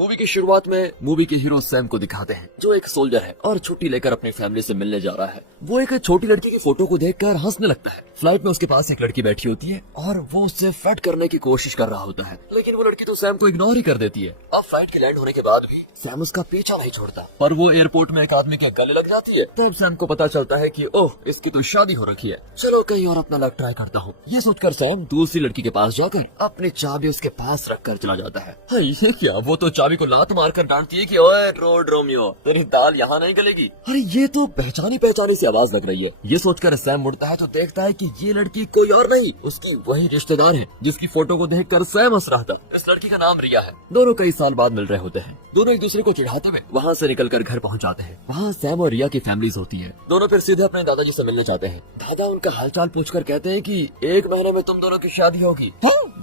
Movie की शुरुआत में मूवी के हीरो सैम को दिखाते हैं जो एक सोल्जर है और छुट्टी लेकर अपनी फैमिली से मिलने जा रहा है। वो एक छोटी लड़की की फोटो को देखकर हंसने लगता है। फ्लाइट में उसके पास एक लड़की बैठी होती है और वो उससे फ्लर्ट करने की कोशिश कर रहा होता है, लेकिन वो लड़की तो सैम को इग्नोर ही कर देती है। अब फ्लाइट के लैंड होने के बाद भी सैम उसका पीछा नहीं छोड़ता, पर वो एयरपोर्ट में एक आदमी के गले लग जाती है। तब सैम को पता चलता है कि ओह, इसकी तो शादी हो रखी है, चलो कहीं और अपना लक ट्राई करता हूँ। ये सोचकर सैम दूसरी लड़की के पास जाकर अपनी चाबी उसके पास रखकर चला जाता है। हाँ, ये क्या, वो तो चाबी को लात मारकर डांटती है कि ओए रोड रोमियो, तेरी दाल यहाँ नहीं गलेगी। अरे ये तो पहचानी पहचानी सी आवाज लग रही है। ये सोचकर सैम मुड़ता है तो देखता है कि ये लड़की कोई और नहीं, उसकी वही रिश्तेदार है जिसकी फोटो को देखकर सैम हंस रहा था। इस लड़की का नाम रिया है। दोनों कई साल बाद मिल रहे होते हैं। दोनों एक दूसरे को चिढ़ाते हुए वहाँ से निकलकर घर पहुँच जाते हैं। वहाँ सैम और रिया की फैमिलीज होती है। दोनों फिर सीधे अपने दादाजी से मिलने जाते हैं। दादा उनका हालचाल पूछकर कहते हैं कि 1 महीने में तुम दोनों की शादी होगी।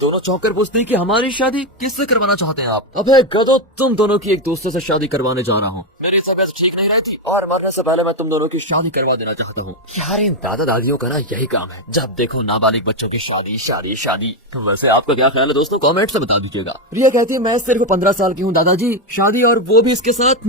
दोनों चौंक कर पूछते हैं कि हमारी शादी किससे करवाना चाहते हैं आप? अबे गधो, तुम दोनों की एक दूसरे से शादी करवाने जा रहा हूँ। मेरी तबीयत ठीक नहीं रहती और मरने से पहले मैं तुम दोनों की शादी करवा देना चाहता हूँ। यार इन दादा दादियों का ना यही काम है, जब देखो नाबालिग बच्चों की शादी शादी शादी। तो वैसे आपका क्या ख्याल है दोस्तों, कमेंट से बता दीजिएगा। रिया कहती है मैं सिर्फ 15 साल की हूँ दादाजी, शादी और वो भी इसके साथ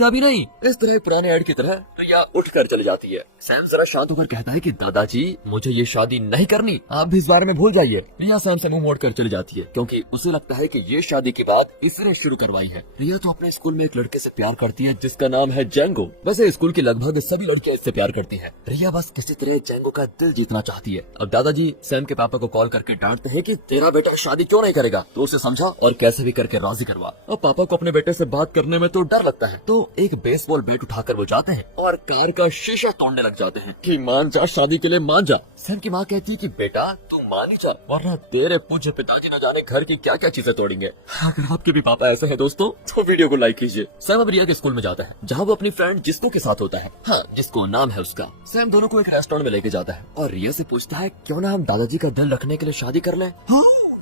कभी नहीं। इस तरह पुराने ऐड की तरह रिया उठ कर चली जाती है। सैम जरा शांत होकर कहता है कि दादाजी मुझे ये शादी नहीं करनी, आप भी इस बारे में भूल जाइए। रिया सैम से मुंह मोड़कर चली जाती है क्योंकि उसे लगता है कि ये शादी की बात इसने शुरू करवाई है। रिया तो अपने स्कूल में एक लड़के से प्यार करती है जिसका नाम है जेंगो। वैसे स्कूल की लगभग सभी लड़कियां इससे प्यार करती हैं। रिया बस किसी तरह जेंगो का दिल जीतना चाहती है। अब दादाजी सैम के पापा को कॉल करके डांटते हैं कि तेरा बेटा शादी क्यों नहीं करेगा, तो उसे समझा और कैसे भी करके राजी करवा। अब पापा को अपने बेटे से बात करने में तो डर लगता है, तो एक बेसबॉल बैट उठाकर वो जाते हैं और कार का शीशा तोड़ने लग जाते हैं कि मान जा, शादी के लिए मान जा। सैम की माँ कहती है कि बेटा तू मान ही जा, वरना तेरे पूज्य पिताजी न जाने घर की क्या क्या चीजें तोड़ेंगे। अगर आपके भी पापा ऐसे हैं दोस्तों तो वीडियो को लाइक कीजिए। सैम अब रिया के स्कूल में जाता है जहाँ वो अपनी फ्रेंड जिस्को के साथ होता है। हाँ, जिस्को नाम है उसका। सैम दोनों को एक रेस्टोरेंट में लेके जाता है और रिया से पूछता है क्यों ना हम दादाजी का दिल रखने के लिए शादी कर लें।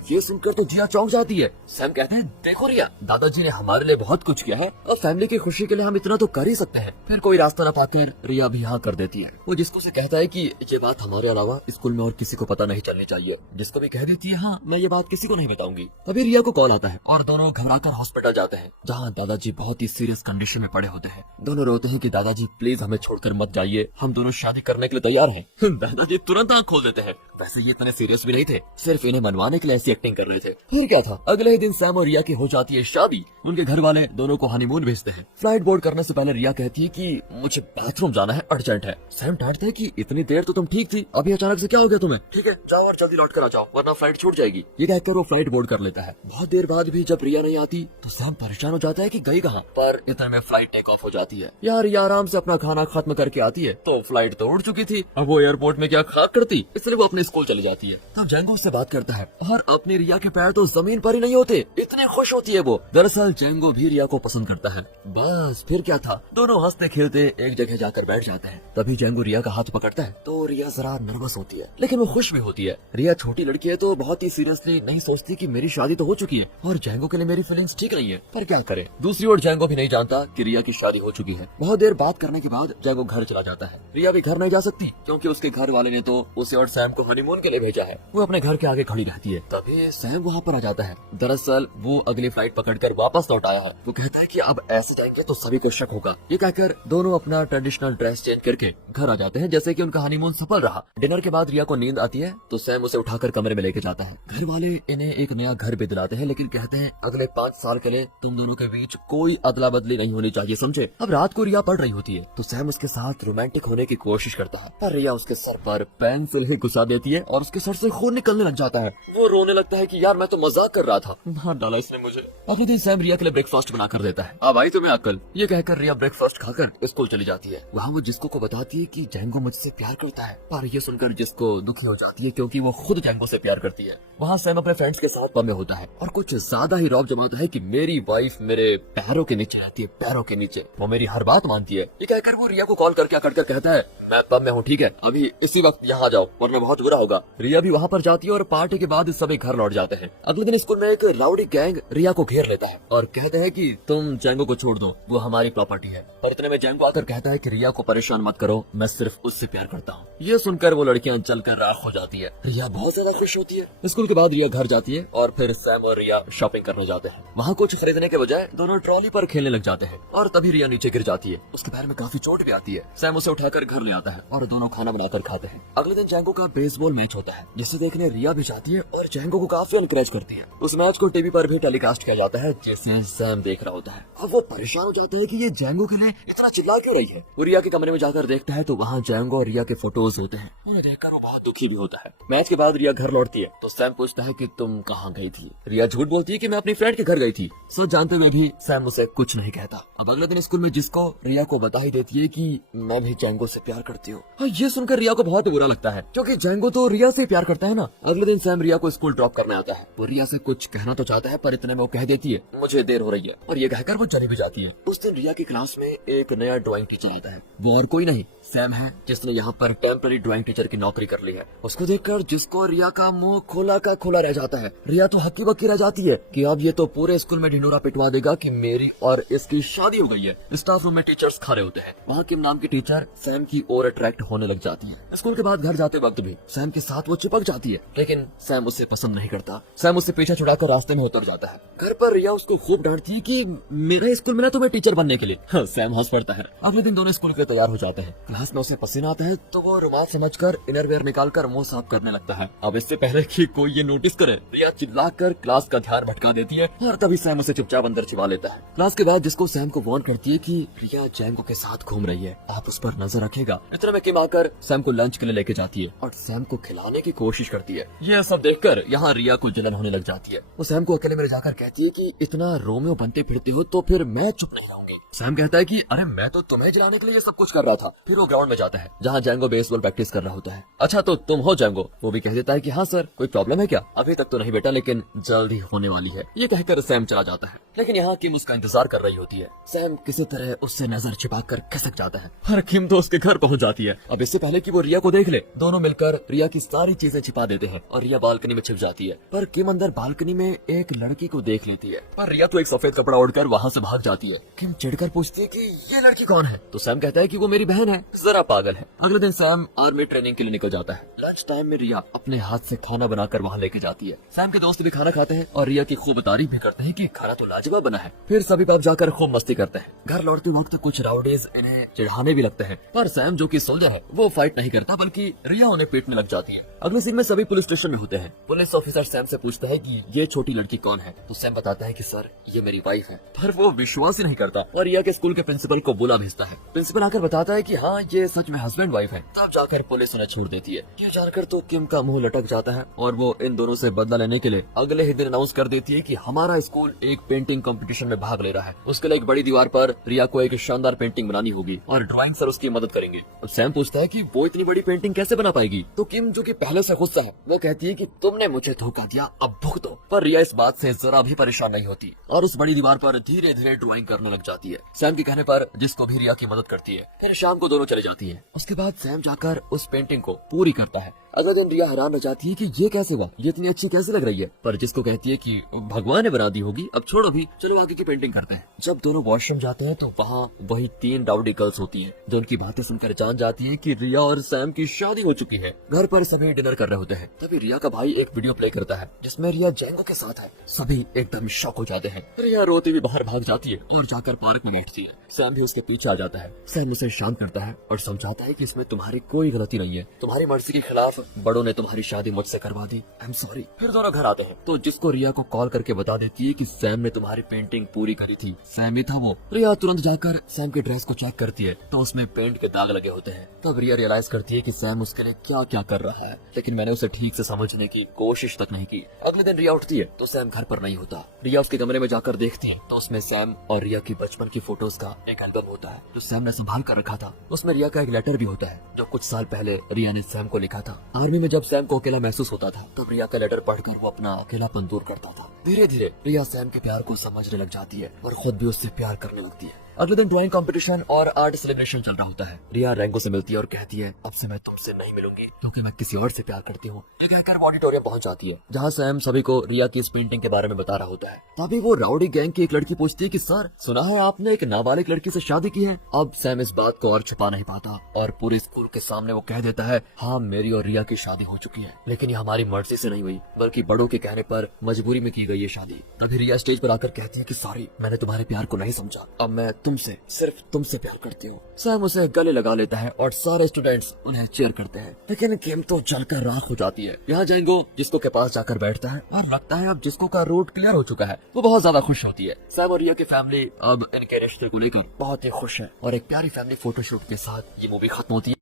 ये सुनकर तो जिया चौंक जाती है। सैम कहते हैं देखो रिया, दादाजी ने हमारे लिए बहुत कुछ किया है और फैमिली की खुशी के लिए हम इतना तो कर ही सकते हैं। फिर कोई रास्ता न पाकर रिया भी हाँ कर देती है। वो जिसको से कहता है कि ये बात हमारे अलावा स्कूल में और किसी को पता नहीं चलनी चाहिए। जिसको भी कह देती है हाँ मैं ये बात किसी को नहीं बताऊंगी। अभी रिया को कॉल आता है और दोनों घबराकर हॉस्पिटल जाते हैं जहाँ दादाजी बहुत ही सीरियस कंडीशन में पड़े होते हैं। दोनों रोते हैं कि दादाजी प्लीज हमें छोड़कर मत जाइए, हम दोनों शादी करने के लिए तैयार हैं। दादाजी तुरंत आँख खोल देते हैं। वैसे ये इतने सीरियस भी नहीं थे, सिर्फ इन्हें मनवाने के लिए ऐसी एक्टिंग कर रहे थे। फिर क्या था, अगले ही दिन सैम और रिया की हो जाती है शादी। उनके घर वाले दोनों को हनीमून भेजते हैं। फ्लाइट बोर्ड करने से पहले रिया कहती है कि मुझे बाथरूम जाना है, अर्जेंट है। सैम डांटते हैं कि इतनी देर तो तुम ठीक थी, अभी अचानक से क्या हो गया तुम्हें? ठीक है जाओ और जल्दी लौट कर आ जाओ वरना फ्लाइट छूट जाएगी। ये कहकर वो फ्लाइट बोर्ड कर लेता है। बहुत देर बाद भी जब रिया नहीं आती तो सैम परेशान हो जाता है कि गई कहाँ, पर इतने में फ्लाइट टेक ऑफ हो जाती है। यार रिया आराम से अपना खाना खत्म करके आती है तो फ्लाइट तो उड़ चुकी थी। अब वो एयरपोर्ट में क्या खाक करती, इसलिए वो अपने स्कूल चली जाती है। तब जेंगो उससे बात करता है और अपनी रिया के पैर तो जमीन पर ही नहीं होते, इतने खुश होती है वो। दरअसल जेंगो भी रिया को पसंद करता है। बस फिर क्या था, दोनों हंसते खेलते एक जगह जाकर बैठ जाते हैं। तभी जेंगो रिया का हाथ पकड़ता है तो रिया जरा नर्वस होती है, लेकिन वो खुश भी होती है। रिया छोटी लड़की है तो बहुत ही सीरियसली नहीं सोचती कि मेरी शादी तो हो चुकी है और जेंगो के लिए मेरी फीलिंग्स ठीक नहीं है, पर क्या करे। दूसरी ओर जेंगो भी नहीं जानता कि रिया की शादी हो चुकी है। बहुत देर बात करने के बाद जेंगो घर चला जाता है। रिया भी घर नहीं जा सकती क्योंकि उसके घर वाले ने तो उसे और सैम को हनीमून के लिए भेजा है। वो अपने घर के आगे खड़ी रहती है। तभी सैम वहाँ पर आ जाता है। दरअसल वो अगली फ्लाइट पकड़कर वापस लौट आया है। वो कहता है कि अब ऐसे जाएंगे तो सभी को शक होगा। ये कहकर दोनों अपना ट्रेडिशनल ड्रेस चेंज करके घर आ जाते हैं जैसे कि उनका हनीमून सफल रहा। डिनर के बाद रिया को नींद आती है तो सैम उसे उठाकर कमरे में लेके जाता है। घर वाले इन्हें एक नया घर भी दिलाते हैं, लेकिन कहते हैं अगले 5 साल के लिए तुम दोनों के बीच कोई अदला बदली नहीं होनी चाहिए, समझे। अब रात को रिया पढ़ रही होती है तो सैम उसके साथ रोमांटिक होने की कोशिश करता है, पर रिया उसके सर पर पेंसिल ही घुसा देती है और उसके सर से खून निकलने लग जाता है। वो रोने लगता है कि यार मैं तो मजाक कर रहा था, मार डाला इसने मुझे। अगले दिन सैम रिया के लिए ब्रेकफास्ट बना कर देता है। अब आई तुम्हें अकल, ये कहकर रिया ब्रेकफास्ट खाकर स्कूल चली जाती है। वहाँ वो जिस्को को बताती है कि जेंगो मुझसे प्यार करता है, पर ये सुनकर जिस्को दुखी हो जाती है क्योंकि वो खुद जेंगो से प्यार करती है। वहाँ सैम अपने फ्रेंड्स के साथ पब में होता है और कुछ ज्यादा ही रौब जमाता है कि मेरी वाइफ मेरे पैरों के नीचे रहती है, पैरों के नीचे, वो मेरी हर बात मानती है। ये कहकर वो रिया को कॉल करके अकड़कर कहता है मैं पब में हूँ, ठीक है अभी इसी वक्त यहाँ आ जाओ वरना बहुत बुरा होगा। रिया भी वहाँ पर जाती है और पार्टी के बाद सभी घर लौट जाते हैं। अगले दिन स्कूल में एक राउडी गैंग रिया को घेर घेर लेता है और कहते हैं कि तुम जैंगो को छोड़ दो, वो हमारी प्रॉपर्टी है। पर इतने में जैंगो आकर कहता है कि रिया को परेशान मत करो, मैं सिर्फ उससे प्यार करता हूँ। ये सुनकर वो लड़कियां जलकर राख हो जाती है। रिया बहुत ज्यादा खुश होती है। स्कूल के बाद रिया घर जाती है और फिर सैम और रिया शॉपिंग करने जाते हैं। वहाँ कुछ खरीदने के बजाय दोनों ट्रॉली पर खेलने लग जाते हैं और तभी रिया नीचे गिर जाती है। उसके पैर में काफी चोट भी आती है। सैम उसे उठाकर घर ले आता है और दोनों खाना बनाकर खाते हैं। अगले दिन जैंगो का बेसबॉल मैच होता है जिसे देखने रिया भी जाती है और जैंगो को काफी एनकरेज करती है। उस मैच को टीवी पर भी टेलीकास्ट किया जाता है जिसे सैम देख रहा होता है। अब वो परेशान हो जाता है कि ये जैंगो के लिए इतना चिल्ला क्यों रही है। वो रिया के कमरे में जाकर देखता है तो वहाँ जैंगो और रिया के फोटोज होते हैं। उन्हें देखकर वो बहुत दुखी भी होता है। मैच के बाद रिया घर लौटती है तो सैम पूछता है कि तुम कहाँ गई थी। रिया झूठ बोलती है कि मैं अपनी फ्रेंड के घर गई थी। सच जानते हुए भी सैम उसे कुछ नहीं कहता। अब अगले दिन स्कूल में जिसको रिया को बता ही देती है कि मैं भी जैंगो से प्यार करती हूँ। ये सुनकर रिया को बहुत बुरा लगता है क्योंकि जैंगो तो रिया से प्यार करता है ना। अगले दिन सैम रिया को स्कूल ड्रॉप करने आता है। वो रिया से कुछ कहना तो चाहता है पर इतने में वो कह देती है मुझे देर हो रही है और ये कहकर वो चली भी जाती है। उस दिन रिया की क्लास में एक नया ड्राइंग टीचर आता है। वो और कोई नहीं सैम है जिसने यहाँ पर टेम्पररी ड्राइंग टीचर की नौकरी कर ली है। उसको देखकर जिसको रिया का मुंह खोला का खोला रह जाता है। रिया तो हक्की बक्की रह जाती है कि अब ये तो पूरे स्कूल में ढिंडोरा पिटवा देगा कि मेरी और इसकी शादी हो गई है। स्टाफ रूम में टीचर्स खड़े होते हैं। वहाँ किम नाम की टीचर सैम की ओर अट्रैक्ट होने लग जाती है। स्कूल के बाद घर जाते वक्त भी सैम के साथ वो चिपक जाती है लेकिन सैम उसे पसंद नहीं करता। सैम उससे पीछा छुड़ाकर रास्ते में उतर जाता है। घर पर रिया उसको खूब डांटती है कि मेरे स्कूल में ना तुम्हें टीचर बनने के लिए। सैम हंस पड़ता है। अगले दिन दोनों स्कूल के लिए तैयार हो जाते हैं। क्लास में उसे पसीना आता है तो वो रुमाल समझकर इनरवेयर निकालकर मुंह साफ करने लगता है। अब इससे पहले कि कोई ये नोटिस करे रिया चिल्लाकर क्लास का ध्यान भटका देती है और तभी सैम उसे चुपचाप अंदर छिपा लेता है। क्लास के बाद जिसको सैम को वार्न करती है कि रिया जैंगो के साथ घूम रही है, आप उस पर नजर रखेगा। इतने में किम आकर सैम को लंच के लिए लेके जाती है और सैम को खिलाने की कोशिश करती है। ये सब देखकर यहाँ रिया को जलन होने लग जाती है। वो सैम को अकेले में ले जाकर कहती है कि इतना रोमियो बनते फिरते हो तो फिर मैं चुप नहीं रहूंगी। सैम कहता है कि अरे मैं तो तुम्हें जलाने के लिए ये सब कुछ कर रहा था। फिर वो ग्राउंड में जाता है जहाँ जैंगो बेसबॉल प्रैक्टिस कर रहा होता है। अच्छा तो तुम हो जैंगो? वो भी कह देता है कि हाँ सर, कोई प्रॉब्लम है क्या? अभी तक तो नहीं बेटा, लेकिन जल्द ही होने वाली है। ये कहकर सैम चला जाता है लेकिन यहाँ किम उसका इंतजार कर रही होती है। सैम किसी तरह उससे नजर छिपाकर खिसक जाता है और किम तो उसके घर पहुँच जाती है। अब इससे पहले कि वो रिया को देख ले दोनों मिलकर रिया की सारी चीजें छिपा देते हैं और रिया बालकनी में छिप जाती है। पर किम अंदर बालकनी में एक लड़की को देख लेती है पर रिया तो एक सफेद कपड़ा ओढ़कर वहाँ से भाग जाती है। किम चिढ़कर पूछती है कि ये लड़की कौन है? तो सैम कहता है कि वो मेरी बहन है, जरा पागल है। अगले दिन सैम आर्मी ट्रेनिंग के लिए निकल जाता है। लंच टाइम में रिया अपने हाथ से खाना बनाकर वहाँ लेके जाती है। सैम के दोस्त भी खाना खाते हैं और रिया की खूब तारीफ भी करते हैं कि खाना तो लाजवाब बना है। फिर सभी बाप जाकर खूब मस्ती करते हैं। घर लौटते वक्त कुछ राउडीज इन्हें चिढ़ाने भी लगते हैं पर सैम जो कि सोल्जर है वो फाइट नहीं करता बल्कि रिया उन्हें पीटने लग जाती है। अगले सीन में सभी पुलिस स्टेशन में होते हैं। पुलिस ऑफिसर सैम से पूछता है कि ये छोटी लड़की कौन है? तो सैम बताता है कि सर ये मेरी वाइफ है। पर वो विश्वास ही नहीं करता और रिया के स्कूल के प्रिंसिपल को बुला भेजता है। प्रिंसिपल आकर बताता है कि हाँ ये सच में हस्बैंड वाइफ है। तब जाकर पुलिस उन्हें छोड़ देती है। ये जानकर तो किम का मुंह लटक जाता है और वो इन दोनों से बदला लेने के लिए अगले ही दिन अनाउंस कर देती है कि हमारा स्कूल एक पेंटिंग कंपटीशन में भाग ले रहा है। उसके लिए एक बड़ी दीवार पर रिया को एक शानदार पेंटिंग बनानी होगी और ड्राइंग सर उसकी मदद करेंगे। अब सैम पूछता है कि वो इतनी बड़ी पेंटिंग कैसे बना पाएगी? तो किम जो कि पहले से गुस्सा है वो कहती है कि तुमने मुझे धोखा दिया, अब भुगतो। पर रिया इस बात से जरा भी परेशान नहीं होती और उस बड़ी दीवार पर धीरे धीरे ड्राइंग करने लग जाती है। सैम के कहने पर जिसको भी रिया की मदद करती है। फिर शाम को दोनों चले जाती है। उसके बाद सैम जाकर उस पेंटिंग को पूरी करता है। अगले दिन रिया हैरान हो जाती है कि ये कैसे हुआ, ये इतनी अच्छी कैसे लग रही है। पर जिसको कहती है कि भगवान ने बना दी होगी, अब छोड़ो भी, चलो आगे की पेंटिंग करते हैं। जब दोनों वॉशरूम जाते हैं तो वहाँ वही 3 राउडी गर्ल्स होती हैं जो उनकी बातें सुनकर जान जाती है कि रिया और सैम की शादी हो चुकी है। घर पर सभी डिनर कर रहे होते हैं। तभी रिया का भाई एक वीडियो प्ले करता है जिसमें रिया जैंगो के साथ है। सभी एकदम शॉक हो जाते हैं। रिया रोती हुई बाहर भाग जाती है और जाकर पार्क में बैठती है। सैम भी उसके पीछे आ जाता है। सैम उसे शांत करता है और समझाता है कि इसमें तुम्हारी कोई गलती नहीं है। तुम्हारी मर्जी के खिलाफ बड़ों ने तुम्हारी शादी मुझसे करवा दी। I am sorry. फिर दोनों घर आते हैं तो जिसको रिया को कॉल करके बता देती है कि सैम ने तुम्हारी पेंटिंग पूरी करी थी। सैम ही था वो। रिया तुरंत जाकर सैम के ड्रेस को चेक करती है तो उसमें पेंट के दाग लगे होते हैं। तब रिया रियलाइज करती है कि सैम उसके लिए क्या क्या कर रहा है, लेकिन मैंने उसे ठीक से समझने की कोशिश तक नहीं की। अगले दिन रिया उठती है तो सैम घर पर नहीं होता। रिया उसके कमरे में जाकर देखती है तो उसमें सैम और रिया की बचपन की फोटोज का एक एल्बम होता है जो सैम ने संभाल कर रखा था। उसमें रिया का एक लेटर भी होता है जो कुछ साल पहले रिया ने सैम को लिखा था। आर्मी में जब सैम को अकेला महसूस होता था तब रिया का लेटर पढ़कर वो अपना अकेलापन दूर करता था। धीरे धीरे रिया सैम के प्यार को समझने लग जाती है और खुद भी उससे प्यार करने लगती है। अगले दिन ड्राइंग कंपटीशन और आर्ट सेलिब्रेशन चल रहा होता है। रिया रैंगो से मिलती है और कहती है अब से मैं तुमसे नहीं मिलूंगी। जाऊंगी क्योंकि मैं किसी और से प्यार करती हूँ। ये कहकर वो ऑडिटोरियम पहुंच जाती है जहाँ सैम सभी को रिया की इस पेंटिंग के बारे में बता रहा होता है। तभी वो राउडी गैंग की एक लड़की पूछती है कि सर, सुना है आपने एक नाबालिग लड़की से शादी की है। अब सैम इस बात को और छुपा नहीं पाता और पूरे स्कूल के सामने वो कह देता है, हाँ मेरी और रिया की शादी हो चुकी है, लेकिन ये हमारी मर्जी से नहीं हुई बल्कि बड़ों के कहने पर मजबूरी में की गई ये शादी। तभी रिया स्टेज पर आकर कहती है कि सॉरी, मैंने तुम्हारे प्यार को नहीं समझा, अब मैं तुमसे, सिर्फ तुमसे प्यार करती हूँ। सैम उसे गले लगा लेता है और सारे स्टूडेंट्स उन्हें चीयर करते हैं, लेकिन गेम तो जलकर राख हो जाती है। यहाँ जाएंगो जिसको के पास जाकर बैठता है और लगता है अब जिसको का रूट क्लियर हो चुका है। वो बहुत ज्यादा खुश होती है। सैम और रिया की फैमिली अब इनके रिश्ते को लेकर बहुत ही खुश है और एक प्यारी फैमिली फोटोशूट के साथ ये मूवी खत्म होती है।